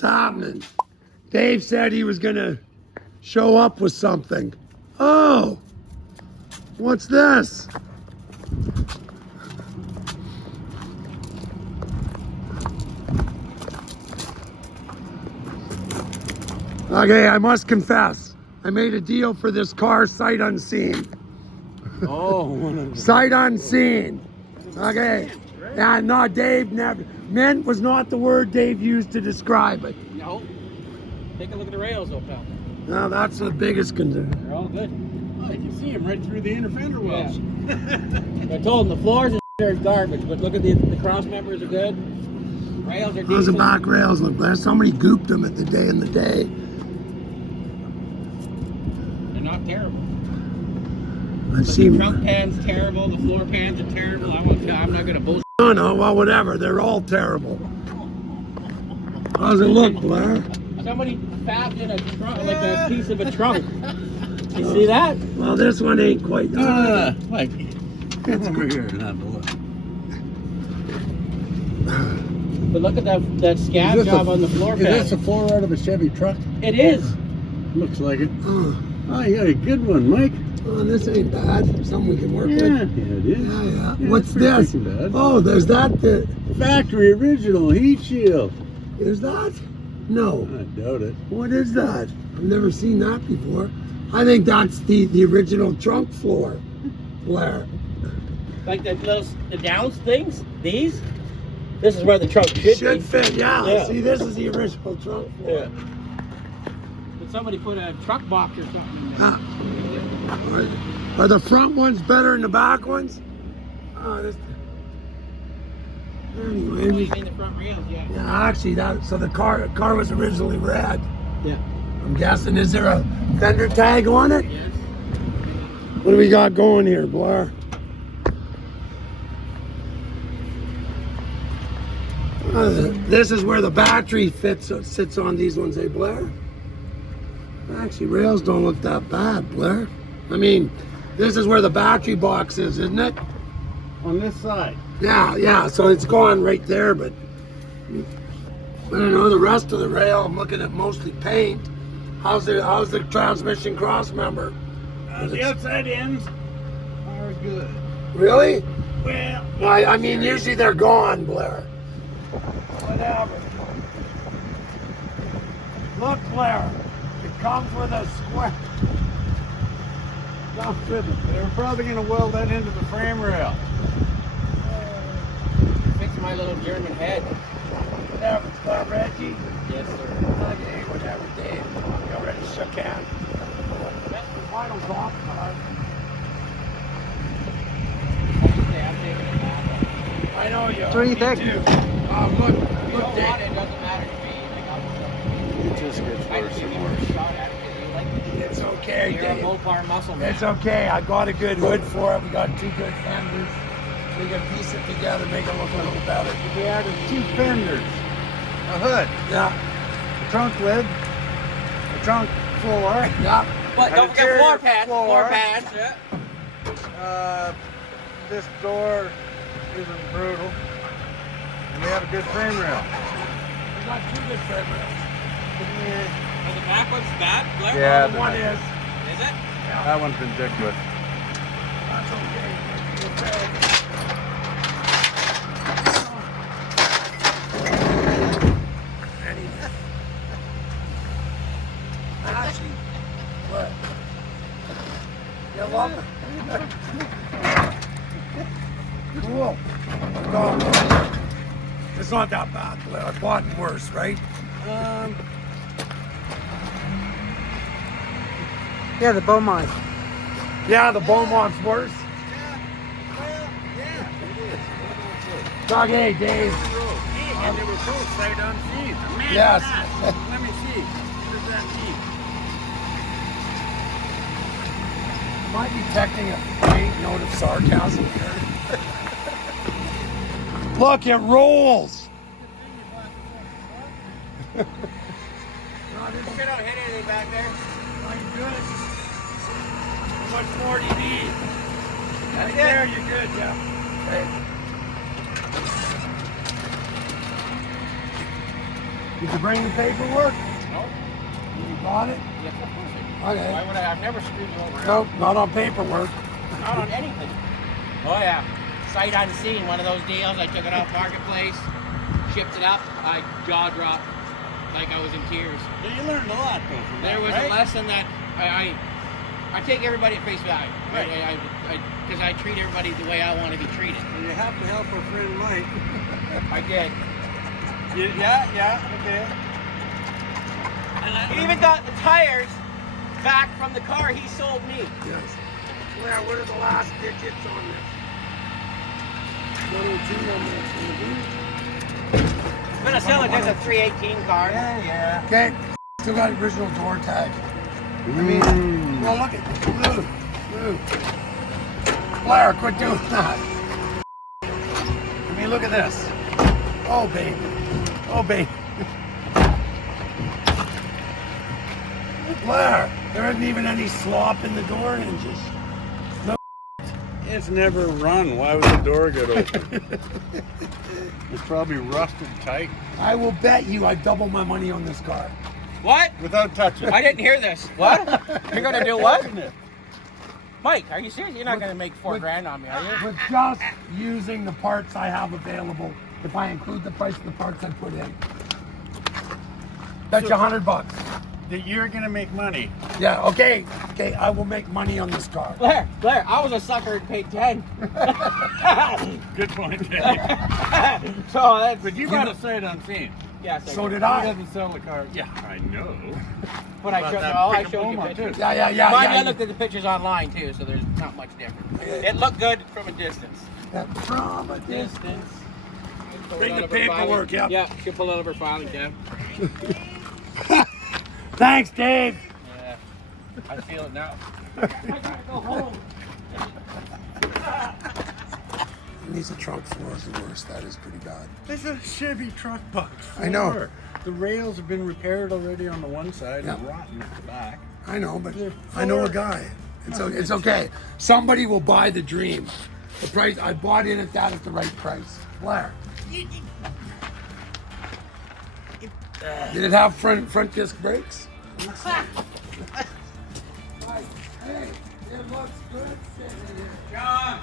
What's happening? Dave said he was gonna show up with something. Oh, what's this? Okay, I must confess, I made a deal for this car sight unseen. Oh, sight unseen. Okay. Yeah, no, Dave never. Meant was not the word Dave used to describe it. no. Take a look at the rails, though, pal. No, that's the biggest concern. They're all good. Oh, you can see them right through the inner fender wells. Yeah. I told them the floors are garbage, but look at the cross members are good. Rails are decent. Those are back rails look bad. Somebody gooped them at the day in the day. They're not terrible. I've But seen. the trunk pan's terrible. The floor pans are terrible. I'm not gonna bullshit. Oh no, well whatever. They're all terrible. How's it look, Blair? Somebody fabbed in a trunk, like a piece of a trunk. You see that? Well, this one ain't quite. Like, it's over here and have a look. But look at that scab job on the floor pan. Is this a floor out of a Chevy truck? It is. Looks like it. Oh, you got a good one, Mike. Oh, this ain't bad. Something we can work with. Yeah, it is. Yeah. Yeah, What's it's pretty this? freaking bad. Oh, there's that. Factory original heat shield. Is that? No. I doubt it. What is that? I've never seen that before. I think that's the original trunk floor, Blair. Like the downs things. These. This is where the trunk should be. fit. Yeah. Yeah. See, this is the original trunk floor. Yeah. Did somebody put a truck box or something in there? Are the front ones better than the back ones? Oh, this. Oh, Anyway, you mean the front rails? Yeah. yeah, actually, the car was originally red. Yeah. I'm guessing. Is there a fender tag on it? Yes. What do we got going here, Blair? This is where the battery sits on these ones, eh, Blair? Actually, rails don't look that bad, Blair. I mean, this is where the battery box is, isn't it? On this side. Yeah, so it's gone right there, but I don't know, the rest of the rail, I'm looking at mostly paint. How's the transmission cross member? The outside ends are good. Really? Well, I mean, usually they're gone, Blair. Whatever. Look, Blair, it comes with a square. Comes with it. they're probably going to weld that into the frame rail. Fix my little German head. Whatever, Scott Reggie. Yes, sir. Okay, whatever, Dave. You already shook hands. That's the final golf cart. I'm taking it back. I know you. What do you think? Look, You look, don't Dave. want it, doesn't matter to me. Like, It just gets I worse just and give you a worse. shot at it 'cause you like It's okay, you're a Dave. Mopar muscle man. It's okay. I got a good hood for it. We got two good fenders. We can piece it together, make it look a little better. We added 2 fenders, a hood, Yeah, a trunk lid, a trunk floor. yeah. But don't forget Interior floor pads. Floor floor. pads. Yeah. This door isn't brutal. And we have a good frame rail. We got two good fend rails. Are the back ones bad, Blair? Yeah. The one is. Is it? That one's been dicked with. That's okay. Okay. Actually, what? You love it? Cool. No, it's not that bad, Blair. I've bought worse, right? Yeah, the Beaumont. Yeah, the Beaumont's worse. Doug, hey, Dave. And they were both sight unseen. Imagine Yes. that. Let me see. What does that mean? Am I detecting a faint note of sarcasm here? Look, it rolls. You don't hit anything back there. Are you good? How much more do you need? Right there, you're good, yeah. Okay. Did you bring the paperwork? No. You bought it? Yes, of course I did. Okay. Why would I? I've never screwed you over. Nope, not on paperwork. Not on anything. Oh yeah. Sight unseen, one of those deals. I took it off Marketplace, shipped it up. I jaw dropped like I was in tears. Yeah, you learned a lot though from There that, was right? a lesson that I take everybody at face value. Right. Because I treat everybody the way I want to be treated. And you have to help our friend Mike. I did. Yeah, okay. He even got the tires back from the car he sold me. Yes. Blair, what are the last digits on this? 102 on this. I'm gonna sell it as a 318 car. Yeah. Okay. Still got original door tag. I mean, well, look at blue. Blair, quit doing that. I mean, look at this. Oh, baby. Oh, baby. Blair, there isn't even any slop in the door hinges. No. It's never run. Why would the door get open? It's probably rusted tight. I will bet you I double my money on this car. What? Without touching. I didn't hear this. What? You're gonna do what? Mike, are you serious? You're not gonna make $4,000 on me, are you? With just using the parts I have available, if I include the price of the parts I put in. Bet you $100. That you're gonna make money. Yeah, okay, I will make money on this car. Blair, I was a sucker and paid 10. Good point, Dave. So that's. But you gotta say it unseen. Yes, I So did. did He I. doesn't sell the car. Yeah, I know. But I But showed, that I freaking showed you Beaumont, pictures. too. Yeah. Mind you, I looked at the pictures online too, so there's not much difference. It looked good from a distance. From a distance. Distance. Bring the paperwork, yeah. Yeah, she'll pull out of her filing cabinet. Thanks, Dave. Yeah, I feel it now. I gotta go home. It needs a trunk floor is the worst. That is pretty bad. It's a Chevy truck box. I know. floor. The rails have been repaired already on the one side Yeah. and rotten at the back. I know, but The I know a floor- guy. It's okay. Somebody will buy the dream. The price I bought in at that at the right price. Blair. Did it have front disc brakes? Hey, it looks good sitting here. John,